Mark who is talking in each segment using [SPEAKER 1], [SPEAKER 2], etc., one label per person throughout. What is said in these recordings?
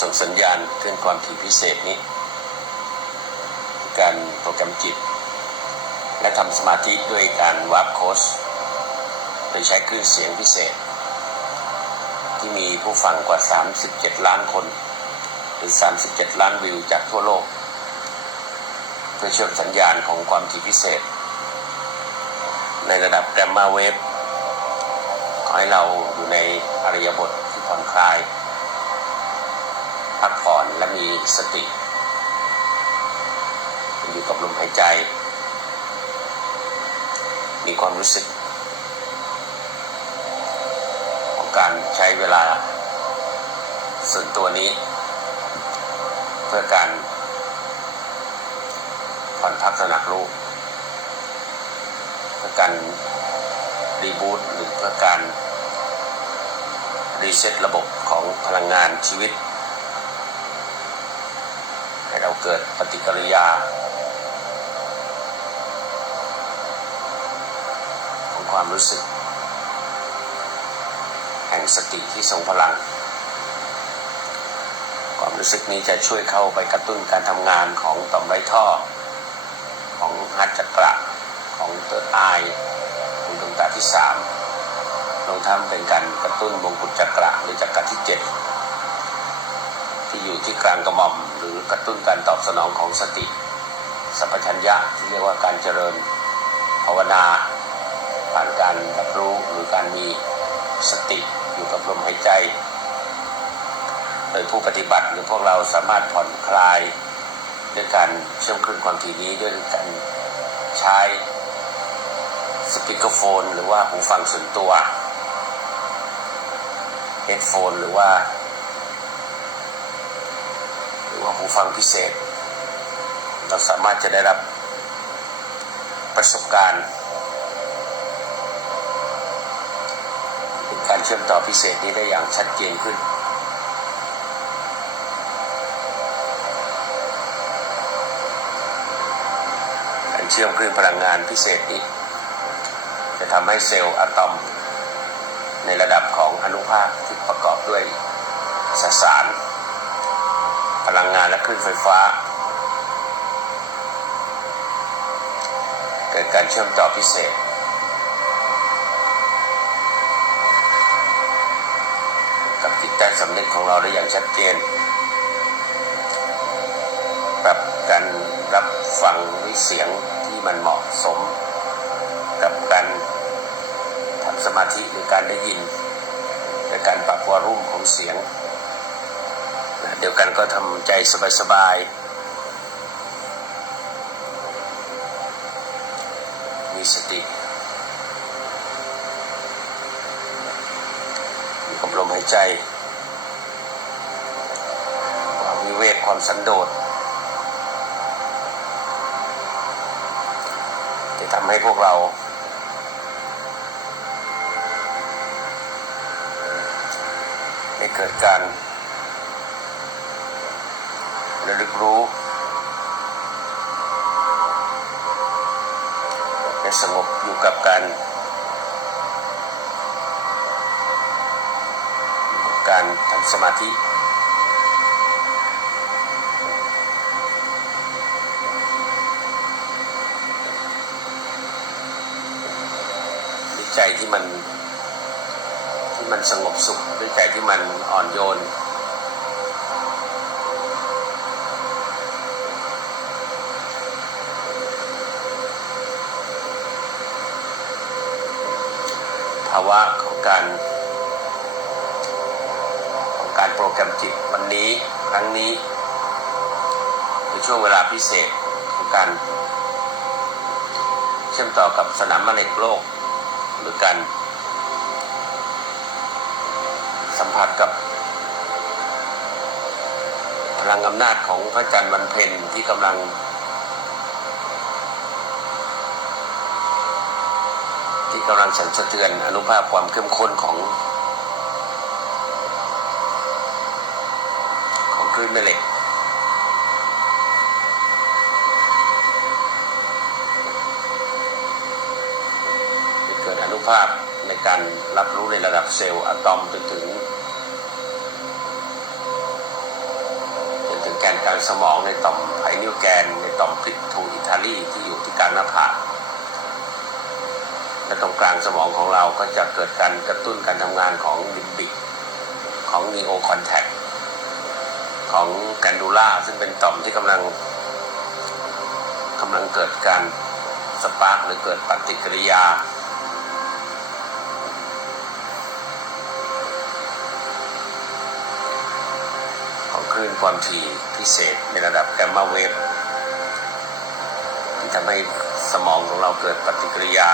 [SPEAKER 1] ส่งสัญญาณเคลื่อนความถี่พิเศษนี้ การโปรแกรมจิต และทำสมาธิด้วยการวาร์ปโค้ชโดยใช้คลื่นเสียงพิเศษ ที่มีผู้ฟังกว่า 37 ล้านคน หรือ 37 ล้านวิวจากทั่วโลก เพื่อเชื่อมสัญญาณของความถี่พิเศษ ในระดับแกรมมาเวฟขอให้เราอยู่ในอริยบทที่ผ่อนคลาย พักผ่อนและมีสติอยู่กับลมหายใจ มีความรู้สึก ของการใช้เวลา ส่วนตัวนี้ เพื่อการผ่อนพักตระหนักรู้เพื่อการรีบูตหรือเพื่อการรีเซ็ตระบบของพลังงานชีวิต เกิดปฏิกิริยา ของความรู้สึก แห่งสติที่ทรงพลัง ความรู้สึกนี้จะช่วยเข้าไปกระตุ้นการทำงานของต่อมไรท่อ ของหัตถจักระของเติร์ไอของดวงตาที่สามลงทำเป็นการกระตุ้นมงกุฎจักระหรือจักระที่เจ็ดที่อยู่ที่กลางกระหม่อม หรือกระตุ้นการตอบสนองของสติ สัพพัญญะที่เรียกว่าการเจริญภาวนา ผ่านการรับรู้หรือการมีสติอยู่กับลมหายใจ โดยผู้ปฏิบัติหรือพวกเราสามารถผ่อนคลายด้วยการเชื่อมคลื่นความถี่นี้ด้วยการใช้สปีกเกอร์โฟนหรือว่าหูฟังส่วนตัวเฮดโฟนหรือว่า หูฟังพิเศษ เราสามารถจะได้รับประสบการณ์ การเชื่อมต่อพิเศษนี้ได้อย่างชัดเจนขึ้น การเชื่อมคลื่นพลังงานพิเศษนี้ จะทำให้เซลล์อะตอม ในระดับของอนุภาคที่ประกอบด้วยสสาร พลังงานและคลื่นไฟฟ้า เกิดการเชื่อมต่อพิเศษ กับจิตใต้สำนึกของเราได้อย่างชัดเจน ปรับการรับฟังด้วยเสียงที่มันเหมาะสม กับการทำสมาธิหรือการได้ยินและการปรับวอลลุ่มของเสียง เดียวกันก็ทำใจสบายๆ มีสติกับลมหายใจ ความวิเวกความสันโดษที่ทำให้พวกเราได้เกิดการ ระลึกรู้และสงบอยู่กับการกับการทำสมาธิใจที่มันที่มันสงบสุขด้วยใจที่มันอ่อนโยนาวะของการของการโปรแกรมจิตวันนี้ครั้งนี้ในช่วงเวลาพิเศษของการเชื่อมต่อกับสนามมะเร็งโลก หรือการสัมผัสกับพลังอำนาจของพระจันทร์วันเพ็ญที่กำลัง ที่กำลังสั่นสะเทือนอนุภาพความเข้มข้นของ ของคลื่นแม่เหล็กเกิดอนุภาพในการรับรู้ในระดับเซลล์อะตอมจนถึงจนกลางสมองในต่อมไพนิวแกนในต่อมพิทูอิตาลีที่อยู่ที่กลางหน้าผาก และตรงกลางสมองของเราก็จะเกิดการกระตุ้นการทำงานของลิมบิกของนีโอคอนแทคของแกนดูล่าซึ่งเป็นต่อมที่กำลังกำลังเกิดการสปาร์กหรือเกิดปฏิกิริยา ของคลื่นความถี่พิเศษในระดับแกมมาเวฟที่ทำให้สมองของเราเกิดปฏิกิริยา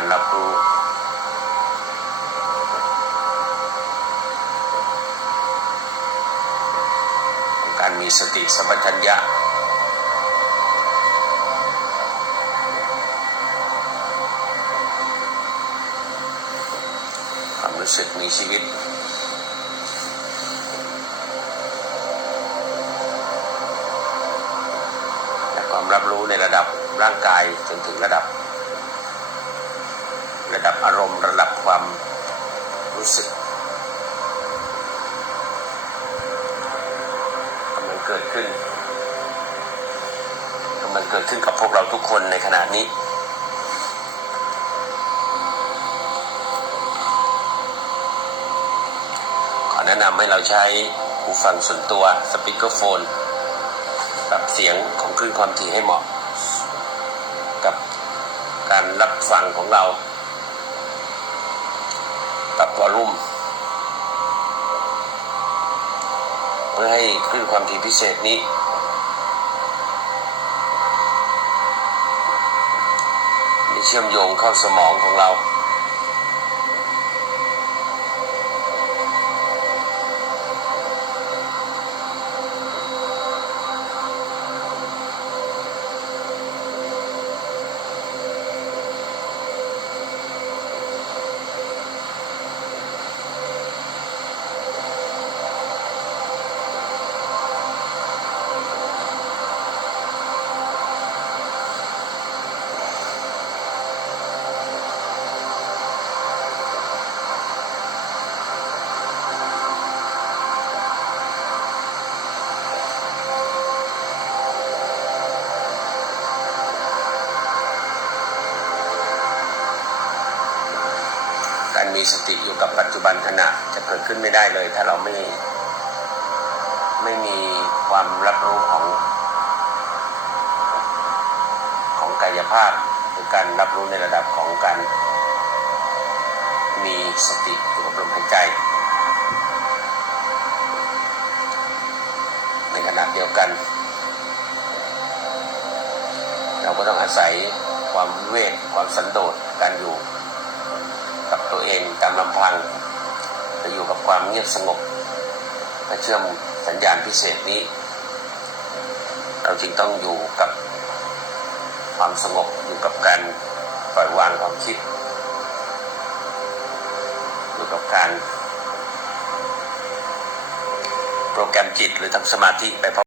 [SPEAKER 1] การรับรู้การมีสติสัมปชัญญะความรู้สึกมีชีวิตและความรับรู้ในระดับร่างกายจนถึงระดับ ระดับอารมณ์ระดับความรู้สึกกำลังเกิดขึ้นกำลังเกิดขึ้นกับพวกเราทุกคนในขณะนี้ขอแนะนำให้เราใช้หูฟังส่วนตัวสปีกเกอร์โฟนปรับเสียงของคลื่นความถี่ให้เหมาะ กับการรับฟังของเรา ปรับวอลลุ่ม เพื่อให้คลื่นความถี่พิเศษนี้ได้เชื่อมโยงเข้าสมองของเรา มีสติอยู่กับปัจจุบันขณะจะเกิดขึ้นไม่ได้เลย ถ้าเราไม่ไม่มีความรับรู้ของ ของกายภาพหรือการรับรู้ในระดับของการมีสติอยู่กับลมหายใจ ในขณะเดียวกัน เราก็ต้องอาศัยความวิเวกความสันโดษการอยู่ ตัวเองตามลำพังจะอยู่กับความเงียบสงบและเชื่อมสัญญาณพิเศษนี้ เราจึงต้องอยู่กับความสงบอยู่กับการปล่อยวางความคิด อยู่กับการโปรแกรมจิตหรือทำสมาธิไปพร้อม